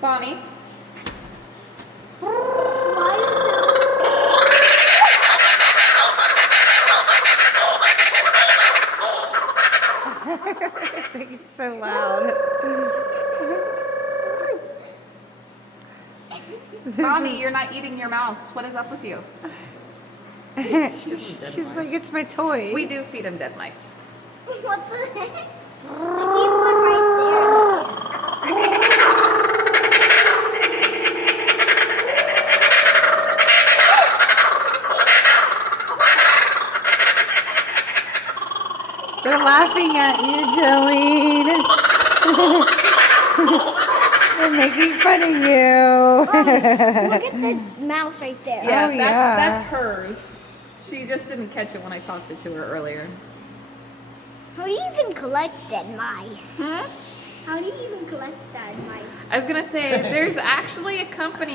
Bonnie. I think it's so loud. Bonnie, you're not eating your mouse. What is up with you? She's like, it's my toy. We do feed him dead mice. What the heck? I see one right there. They're laughing at you, Jolene. They're making fun of you. Look at the mouse right there. Yeah, Oh, that's hers. She just didn't catch it when I tossed it to her earlier. How do you even collect dead mice? Hmm? How do you even collect dead mice? I was gonna say, there's actually a company